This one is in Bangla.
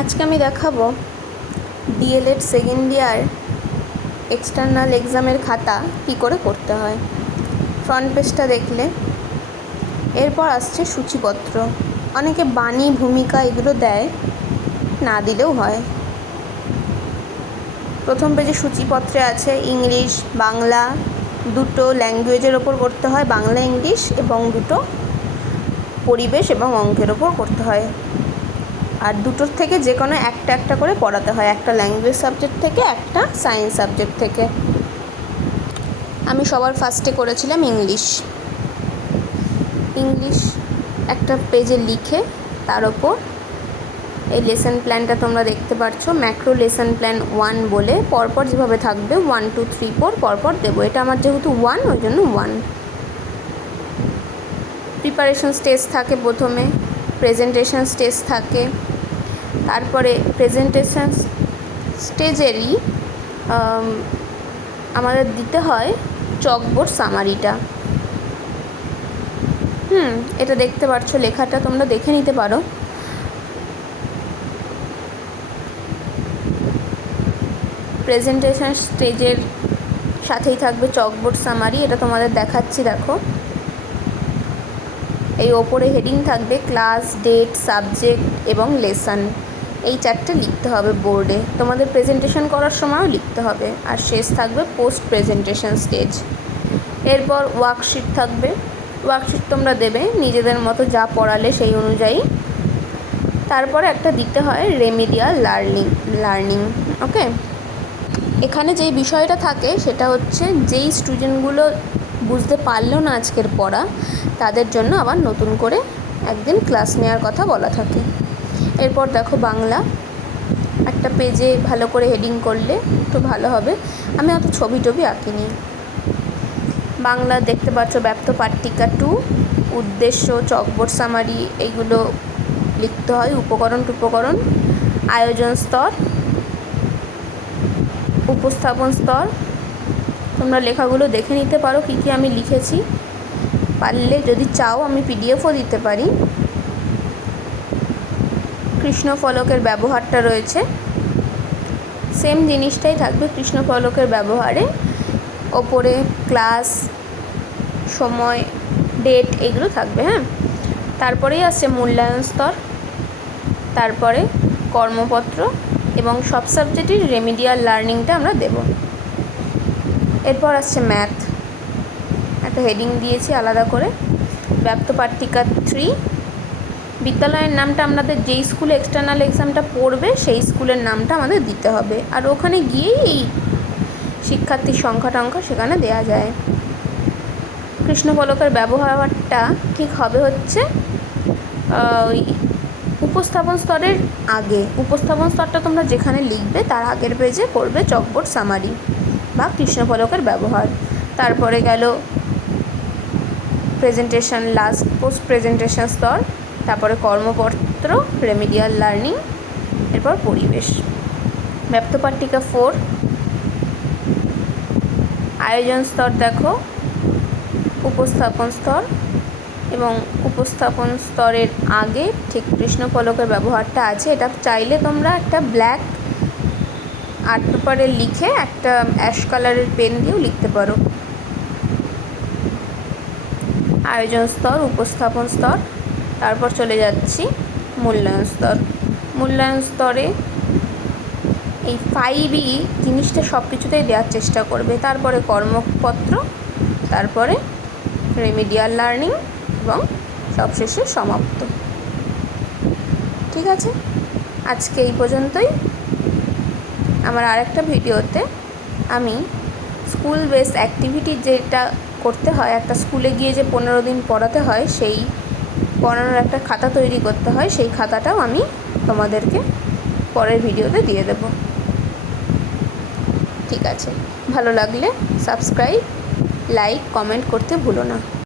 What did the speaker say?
আজকে আমি দেখাবো ডিএলএড সেকেন্ড ইয়ার এক্সটার্নাল এক্সামের খাতা কী করে করতে হয়। ফ্রন্ট পেজটা দেখলে। এরপর আসছে সূচিপত্র। অনেকে বাণী, ভূমিকা এগুলো দেয়, না দিলেও হয়। প্রথম পেজে সূচিপত্রে আছে ইংলিশ, বাংলা, দুটো ল্যাঙ্গুয়েজের ওপর করতে হয়, বাংলা, ইংলিশ এবং দুটো পরিবেশ এবং অঙ্কের ওপর করতে হয়। আর দুটোর থেকে যে কোনো একটা একটা করে পড়াতে হয়, একটা ল্যাঙ্গুয়েজ সাবজেক্ট থেকে, একটা সায়েন্স সাবজেক্ট থেকে। আমি সবার ফার্স্টে করেছিলাম ইংলিশ ইংলিশ একটা পেজে লিখে তার ওপর এই লেসন প্ল্যানটা তোমরা দেখতে পাচ্ছ ম্যাক্রো লেসন প্ল্যান ওয়ান বলে পরপর যেভাবে থাকবে ওয়ান টু থ্রি ফোর পরপর দেবো। এটা আমার যেহেতু ওয়ান ওই জন্য ওয়ান প্রিপারেশন স্টেজ থাকে প্রথমে প্রেজেন্টেশন স্টেজ থাকে। তারপরে প্রেজেন্টেশন স্টেজেরই আমাদের দিতে হয় চকবোর্ড সামারিটা হুম, এটা দেখতে পাচ্ছ লেখাটা তোমরা দেখে নিতে পারো। প্রেজেন্টেশন স্টেজের সাথেই থাকবে চকবোর্ড সামারি এটা তোমাদের দেখাচ্ছি, দেখো। এই ওপরে হেডিং থাকবে ক্লাস ডেট সাবজেক্ট এবং লেসন এই চারটে লিখতে হবে বোর্ডে তোমাদের প্রেজেন্টেশন করার সময়ও লিখতে হবে। আর শেষ থাকবে পোস্ট প্রেজেন্টেশন স্টেজ এরপর ওয়ার্কশিট থাকবে। ওয়ার্কশিট তোমরা দেবে নিজেদের মতো যা পড়ালে সেই অনুযায়ী। তারপরে একটা দিতে হয় রেমিডিয়াল লার্নিং লার্নিং ওকে এখানে যেই বিষয়টা থাকে সেটা হচ্ছে যেই স্টুডেন্টগুলো বুঝতে পারল না আজকের পড়া, তাদের জন্য আবার নতুন করে একদিন ক্লাস নেওয়ার কথা বলা থাকে। এরপর দেখো বাংলা। একটা পেজে ভালো করে হেডিং করলে একটু ভালো হবে। আমি অত ছবি টবি আঁকিনি। বাংলা দেখতে পাচ্ছ, ব্যপ্ত পাট্টিকা টু উদ্দেশ্য, চকবোর্ড সামারি এইগুলো লিখতে হয়। উপকরণ, টুপকরণ, আয়োজন স্তর, উপস্থাপন স্তর। তোমরা লেখাগুলো দেখে নিতে পারো, কী কী আমি লিখেছি। পারলে যদি চাও, আমি পিডিএফও দিতে পারি। কৃষ্ণফলকের ব্যবহারটা রয়েছে। সেম জিনিসটাই থাকবে কৃষ্ণফলকের ব্যবহারে। ওপরে ক্লাস সময় ডেট এগুলো থাকবে হ্যাঁ? তারপরেই আসছে মূল্যায়ন স্তর, তারপরে কর্মপত্র এবং সব সাবজেক্টের রেমিডিয়াল লার্নিংটা আমরা দেব। এরপর আসছে ম্যাথ একটা হেডিং দিয়েছি আলাদা করে। ব্যপ্ত পাট্টিকা থ্রি বিদ্যালয়ের নামটা আমাদের যেই স্কুলে এক্সটার্নাল এক্সামটা পড়বে, সেই স্কুলের নামটা আমাদের দিতে হবে। আর ওখানে গিয়েই এই শিক্ষার্থীর সংখ্যা টংখ্যা সেখানে দেওয়া যায়। কৃষ্ণপলকের ব্যবহারটা ঠিক হবে হচ্ছে ওই উপস্থাপন স্তরের আগে। উপস্থাপন স্তরটা তোমরা যেখানে লিখবে, তার আগের পেজে পড়বে চকবোর্ড সামারি বা কৃষ্ণফলকের ব্যবহার। তারপরে গেল প্রেজেন্টেশন লাস্ট পোস্ট প্রেজেন্টেশন স্তর। তারপরে কর্মপত্র রেমিডিয়াল লার্নিং এরপর পরিবেশ। ব্যপ্তপাট্টিকা ফোর আয়োজন স্তর দেখো, উপস্থাপন স্তর এবং উপস্থাপন স্তরের আগে ঠিক কৃষ্ণফলকের ব্যবহারটা আছে। এটা চাইলে তোমরা একটা ব্ল্যাক আর্ট পেপারে লিখে একটা অ্যাশ কালারের পেন দিয়েও লিখতে পারো। আয়োজন স্তর, উপস্থাপন স্তর তারপর চলে যাচ্ছি মূল্যায়ন স্তর। মূল্যায়ন স্তরে এই ফাইভ ফাইভই জিনিসটা সব কিছুতেই দেওয়ার চেষ্টা করবে। তারপরে কর্মপত্র, তারপরে রেমিডিয়াল লার্নিং এবং সবশেষে সমাপ্ত। ঠিক আছে? আজকে এই পর্যন্তই। আমার আরেকটা ভিডিওতে আমি স্কুল বেস অ্যাক্টিভিটি যেটা করতে হয়, একটা স্কুলে গিয়ে যে পনেরো দিন পড়াতে হয়, সেই পড়ানোর একটা খাতা তৈরি করতে হয়, সেই খাতাটাও আমি তোমাদেরকে পরের ভিডিওতে দিয়ে দেব। ঠিক আছে। ভালো লাগলে সাবস্ক্রাইব, লাইক, কমেন্ট করতে ভুলো না।